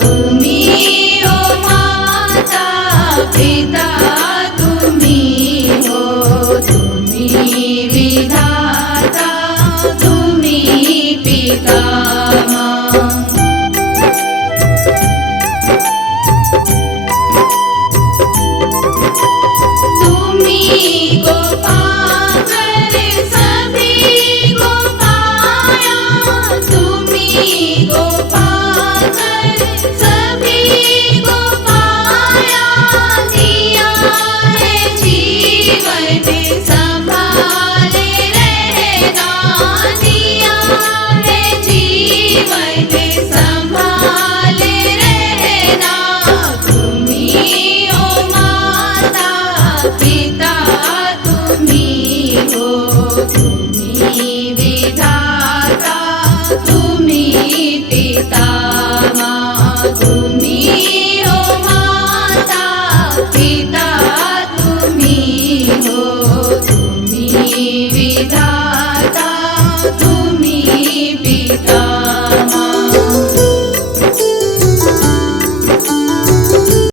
तुम्ही ओ माता पिता तुम्ही हो, तुम्ही विधाता तुम्ही पितामह। तुम्ही गोपाकर सभी गोपाया, तुम्ही गोपाकर सभी गोपाया, दिया है जीवन संभाले रहना, दिया है जीवन संभाले रहना। तुम्ही ओ माता पिता तुम्ही हो, तुम्ही